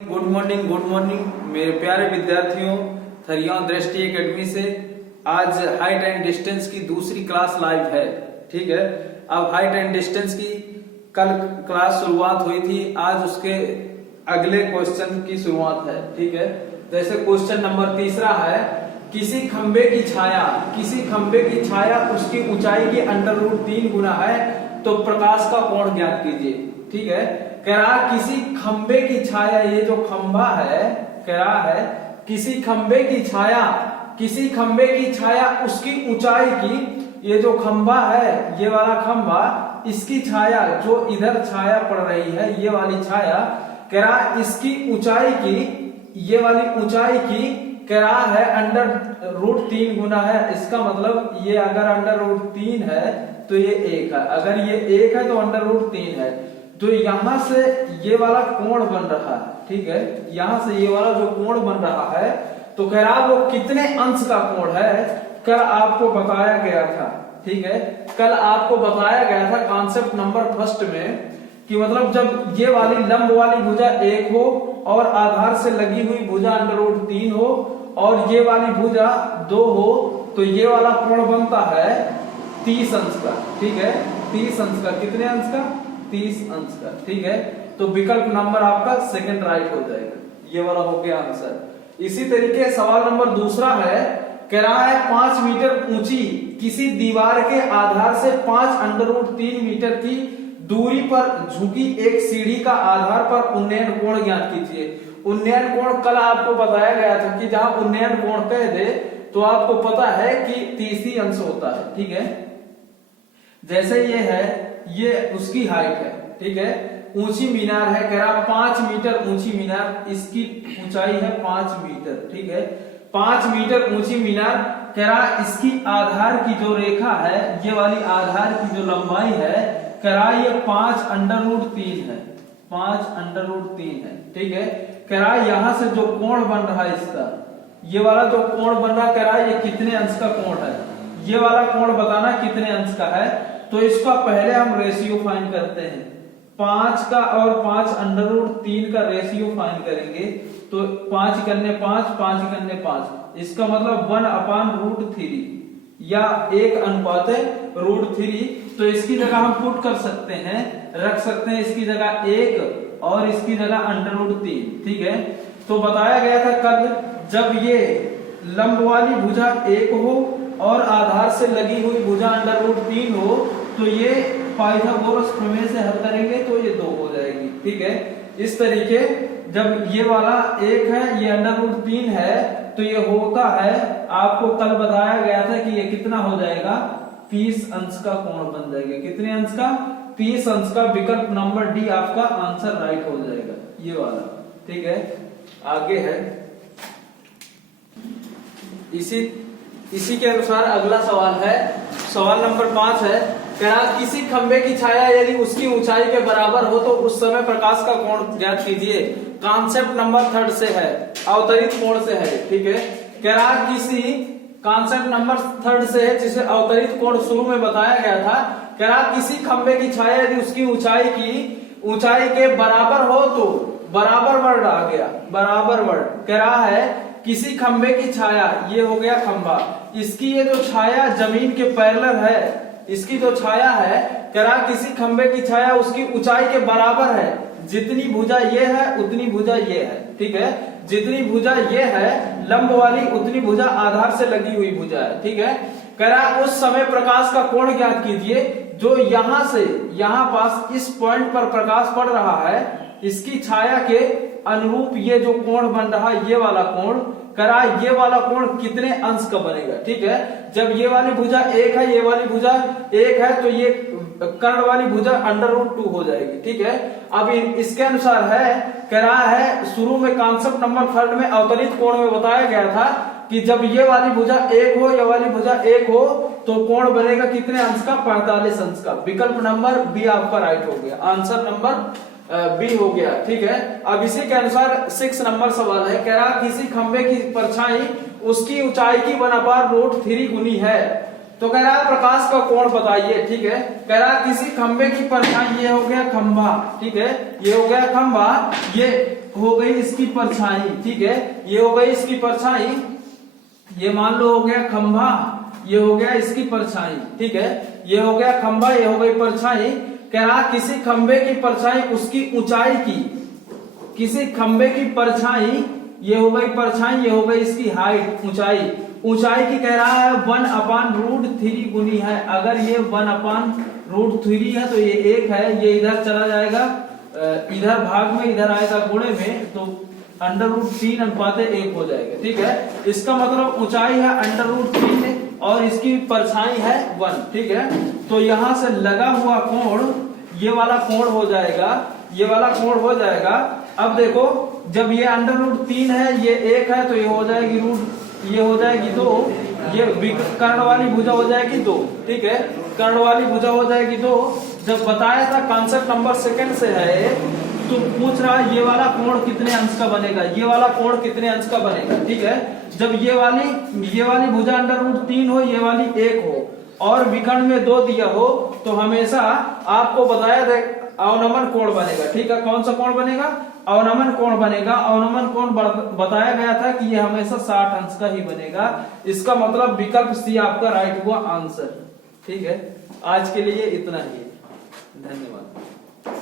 Good morning मेरे प्यारे विद्यार्थियों। थरियां दृष्टि एकेडमी से आज हाइट एंड डिस्टेंस की दूसरी क्लास लाइव है। ठीक है, अब हाइट एंड डिस्टेंस की कल क्लास शुरुआत हुई थी, आज उसके अगले क्वेश्चन की शुरुआत है। ठीक है, जैसे क्वेश्चन नंबर तीसरा है, किसी खंबे की छाया उसकी ऊंचाई की √3 गुना है तो प्रकाश का कोण ज्ञात कीजिए। ठीक है, कह रहा किसी खंबे की छाया, ये जो खंबा है कह रहा है किसी खंबे की छाया उसकी ऊंचाई की, ये जो खंबा है ये वाला खंबा, इसकी छाया जो इधर छाया पड़ रही है ये वाली छाया, कह रहा इसकी ऊंचाई की, ये वाली ऊंचाई की कह रहा है √3 गुना है। इसका मतलब ये अगर √3 है तो ये 1 है, अगर ये 1 है तो √3 है, तो यहां से ये वाला कोण बन रहा है। ठीक है, यहां से ये वाला जो कोण बन रहा है तो कह रहा वो कितने अंश का कोण है, कल आपको बताया गया था। ठीक है, कल आपको बताया गया था कॉन्सेप्ट नंबर फर्स्ट में कि मतलब जब ये वाली लंब वाली भुजा 1 हो और आधार से लगी हुई भुजा √3 हो और ये वाली भुजा 2 हो तो ये वाला कोण बनता है 30 अंश का। ठीक है, 30 अंश का, कितने अंश का? 30 अंश का। ठीक है, तो विकल्प नंबर आपका सेकंड राइट हो जाएगा, ये वाला हो गया आंसर। इसी तरीके सवाल नंबर दूसरा है, कह रहा है 5 मीटर ऊंची किसी दीवार के आधार से 5√3 मीटर की दूरी पर झुकी एक सीढ़ी का आधार पर उन्नयन कोण ज्ञात कीजिए। उन्नयन कोण कल आपको बताया गया था कि जहां उन्नयन कोण कह दे तो आपको पता है कि 30 अंश होता है। ठीक है, जैसे ये है, ये उसकी हाइट है। ठीक है, ऊंची मीनार है, कह रहा 5 मीटर ऊंची मीनार, इसकी ऊंचाई है 5 मीटर। ठीक है, 5 मीटर ऊंची मीनार, कह रहा इसकी आधार की जो रेखा है, ये वाली आधार की जो लंबाई है, कह रहा ये 5√3 है, 5√3 है। ठीक है, कह रहा यहां से जो कोण बन रहा है इसका, ये वाला जो कोण बन रहा, कह रहा ये कितने अंश का कोण है, ये वाला कोण बताना कितने अंश का है। तो इसका पहले हम रेशियो फाइंड करते हैं, 5 का और 5√3 का रेशियो फाइंड करेंगे तो 5 करने 5, 5 करने 5, इसका मतलब 1/√3 या 1:√3। तो इसकी जगह हम पुट कर सकते हैं, रख सकते हैं इसकी जगह 1 और इसकी जगह √3। ठीक है, तो बताया गया था कल जब ये लंब वाली भुजा 1 हो और आधार से लगी हुई भुजा √3 हो तो ये पाइथागोरस प्रमेय से हल करेंगे तो ये 2 हो जाएगी। ठीक है, इस तरीके जब ये वाला 1 है, ये √3 है तो ये होता है, आपको कल बताया गया था कि ये कितना हो जाएगा, 30 अंश का कोण बन जाएगा। कितने अंश का? 30 अंश का। विकल्प नंबर डी आपका आंसर राइट हो जाएगा, ये वाला। ठीक है, आगे है, इसी के अनुसार अगला सवाल है, सवाल नंबर 5 है, कह रहा किसी खंबे की छाया यदि उसकी ऊंचाई के बराबर हो तो उस समय प्रकाश का कोण ज्ञात कीजिए। कॉन्सेप्ट नंबर 3 से है, अवतरित कोण से है। ठीक है, कह रहा किसी कॉन्सेप्ट नंबर 3 से है जिसे अवतरित कोण शुरू में बताया गया था। कह रहा किसी खंबे की छाया यदि उसकी ऊंचाई के बराबर हो तो, बराबर वर्ड आ गया, बराबर वर्ड। कह रहा है किसी खंबे की छाया, ये हो गया खंबा, इसकी ये जो छाया जमीन के पैरेलल है, इसकी जो छाया है, कह रहा किसी खंबे की छाया उसकी ऊंचाई के बराबर है, जितनी भुजा ये है उतनी भुजा ये है। ठीक है, जितनी भुजा ये है लंब वाली उतनी भुजा आधार से लगी हुई भुजा है। ठीक है, कह रहा उस समय प्रकाश का कोण ज्ञात कीजिए जो यहां से यहां पास इस पॉइंट पर प्रकाश पड़ रहा है, इसकी छाया के अनुरूप ये जो कोण बन रहा है, ये वाला कोण, करा ये वाला कोण कितने अंश का बनेगा। ठीक है, जब ये वाली भुजा 1 है, ये वाली भुजा 1 है तो ये कर्ण वाली भुजा √2 हो जाएगी। ठीक है, अब इसके अनुसार है, कह रहा है शुरू में कॉन्सेप्ट नंबर 3 में अवतरित कोण में बताया गया था कि जब ये वाली भुजा 1 हो, ये वाली भुजा 1 हो तो कोण बनेगा कितने अंश का? 45 अंश का। विकल्प नंबर बी आपका राइट हो गया, आंसर नंबर बी हो गया। ठीक है, अब इसी के अनुसार 6 नंबर सवाल है, कह रहा किसी खंबे की परछाई उसकी ऊंचाई की 1/√3 गुनी है तो कह रहा प्रकाश का कोण बताइए। ठीक है, कह रहा किसी खंबे की परछाई, ये हो गया खंबा। ठीक है, ये हो गया खंबा, ये हो गई इसकी परछाई, ठीक है, ये हो गई इसकी परछाई, ये मान लो हो गया खंभा, ये हो गया इसकी परछाई, ठीक है, ये हो गया खंभा, ये हो गई परछाई। कह रहा किसी खंभे की परछाई उसकी ऊंचाई की, किसी खंभे की परछाई, ये हो गई परछाई, ये हो गई इसकी हाइट, ऊंचाई, ऊंचाई की कह रहा है 1/√3 गुनी है। अगर ये 1/√3 है तो ये 1 है, ये इधर चला जाएगा, इधर भाग में, इधर आएगा गुणे में, तो √3 अनुपात 1 हो जाएगा, ठीक है। इसका मतलब ऊंचाई है √3 और इसकी परछाई है 1, ठीक है। तो यहां से लगा हुआ कोण, ये वाला कोण हो जाएगा, ये वाला कोण हो जाएगा। अब देखो जब ये √3 है, ये 1 है, तो ये हो जाएगी ये हो जाएगी 2, ये कर्ण वाली भुजा हो जाएगी 2, ठीक है, कर्ण वाली भुजा हो जाएगी 2। जब बताया था कॉन्सेप्ट नंबर सेकंड से है, तो पूछ रहा है ये वाला कोण कितने अंश का बनेगा, ये वाला कोण कितने अंश का बनेगा, ठीक है। जब ये वाली भुजा √3 हो, ये वाली 1 हो और विकर्ण में 2 दिया हो, तो हमेशा आपको बताया था अवनमन कोण बनेगा, ठीक है। कौन सा कोण बनेगा? अवनमन कोण बनेगा। अवनमन कोण बताया गया था कि ये हमेशा 60 अंश का ही बनेगा। इसका मतलब विकल्प सी आपका राइट हुआ आंसर, ठीक है। आज के लिए इतना ही, धन्यवाद।